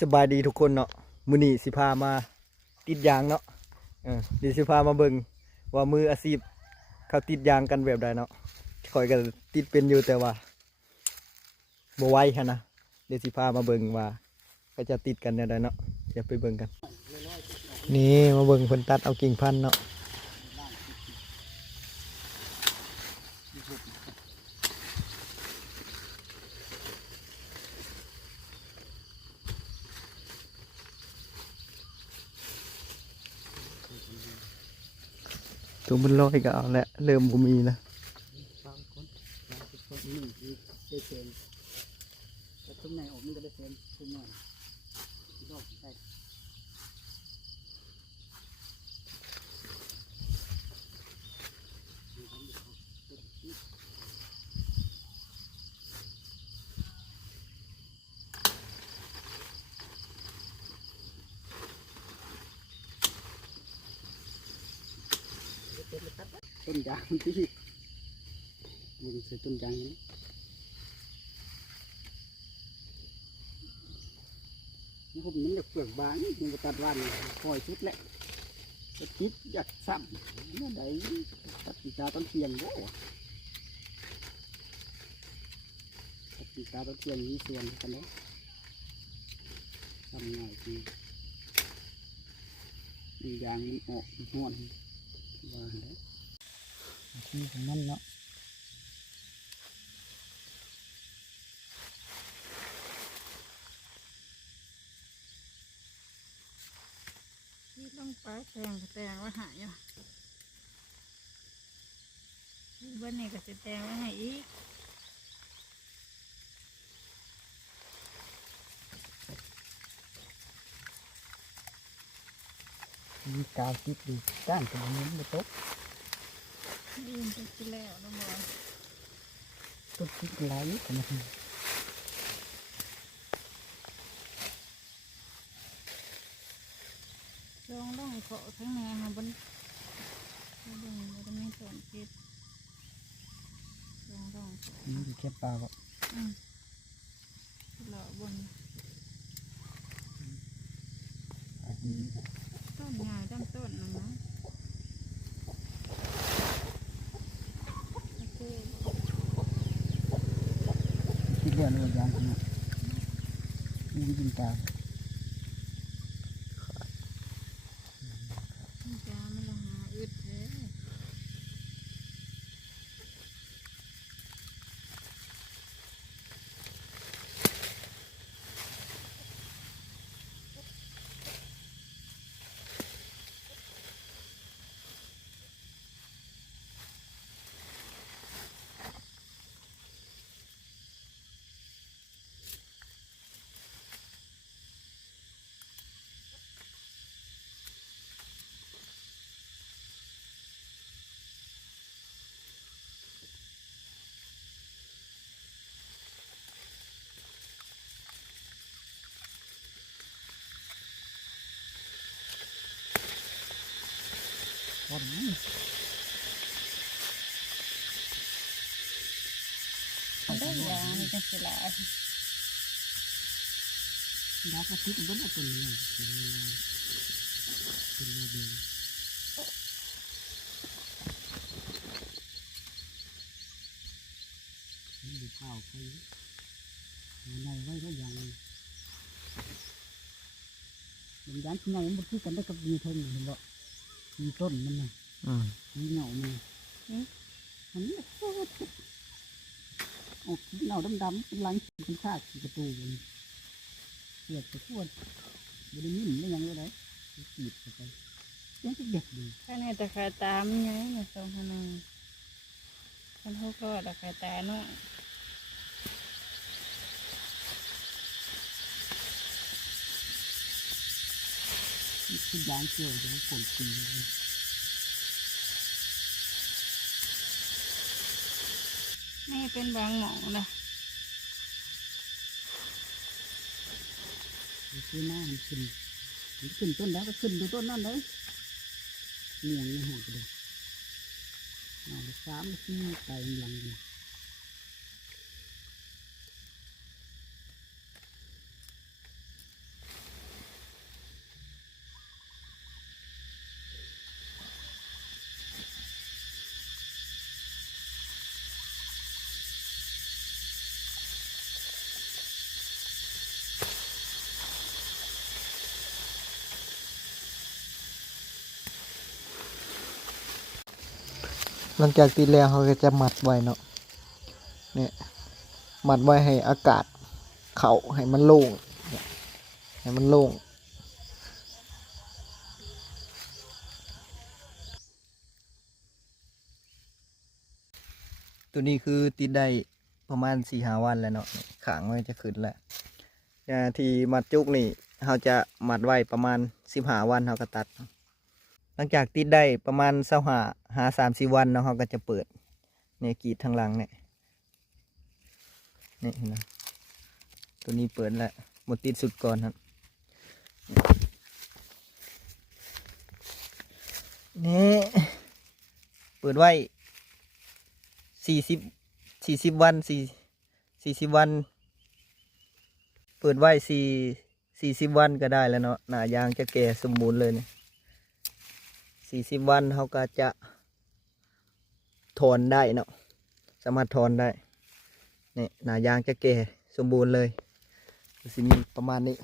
สบายดีทุกคนเนาะมื้อนี้สิพามาติดยางเนาะเดี๋ยวสิพามาเบิ่งว่ามืออาชีพเขาติดยางกันแบบใดเนาะข่อยก็ติดเป็นอยู่แต่ว่าบ่ไหวหั่นนะเดี๋ยวสิพามาเบิ่งว่าเขาจะติดกันแบบใดเนาะเดี๋ยวไปเบิ่งกันนี่มาเบิ่งเพิ่นตัดเอากิ่งพันธุ์เนาะตัวมันลอยก็เอาแหละเริ่มบ่มีแล้วต้นยางที่มึงใส่ต้นยางนี้ผมมันจะเปลือกบางมันจะตัดวันคอยชุดแหละจะคิดอยากซ้ำเนี่ยได้ตัดปีกาต้นเทียนโว้ตัดปีกาต้นเทียนมีส่วนกันแล้วทำง่ายจริงมียางมันออกห้อนว่าแล้วที่ของมันเนาะที่ต้องไปแต่งไว้หายอ่ะวันนี้ก็จะแต่งไว้ให้อีกมีกาวติดอยู่ก้านตรงนี้ไม่ตกยืนจะกินแล้วน้องบอลต้นติดไหลกันนะลองเกาะทั้งแนวค่ะบนไม่ส่วนคิดลองนี่แค่ปลาแบบหล่อบนต้นใหญ่ต้นนะนะคิดเรื่องอะไรอย่างนี้นี่กินกาวจ้าไม่ลงหาอึดเลยวันนี้ได้ยานี่จังสิละดาวกระติกมันก็เป็นอะไรเป็นอะไรดีนี่ดูข้าวไปในไว้ก็ยังมันยันที่ไหนมันคือกันได้กับดีเท่านี้เห็นบ่มีต้นมันนะมีเหงามันมันเนี่ยออกเหงาดำๆเป็นลังเป็นชาติประตูมันเสียบไปทั่วบริมินไม่ยังเลยขีดไปยังจะเด็กดีข้างในตะไคร้ตามไงมาส่งขนมท่านเขาก็ตะไคร้ตาเนาะคือยางเกี่ยวยังฝนตีนี่เป็นบางหมองนะคือหน้ามันขึ้นต้นแล้วก็ขึ้นดูต้นนั่นเลยเหนียงในหัวกระดูกเอา3 4ไตหลังเลย เ หลังจากติดแล้วเขาก็จะมัดไว้เนาะเนี่ยมัดไว้ให้อากาศเข้าให้มันโล่งเนี่ยให้มันโล่งตัวนี้คือติดได้ประมาณ4-5 วันแล้วเนาะขางไว้จะขึ้นแล้วที่มัดจุกนี่เขาจะมัดไว้ประมาณ15 วันเขาก็ตัด หลังจากติดได้ประมาณ25-30 วันเนาะเขาก็จะเปิดเนี่ยกรีดทางหลังเนี่ยนี่เห็นไหมตัวนี้เปิดแล้วหมดติดสุดก่อนครับนี่เปิดไว้40 วัน40 วันเปิดไว้40 วันก็ได้แล้วเนาะหน้ายางจะแก่สมบูรณ์เลยเนี่ย40 วันเขาก็จะถอนได้เนาะสามารถถอนได้นี่หน้ายางจะแก่สมบูรณ์เลยสิมีประมาณนี้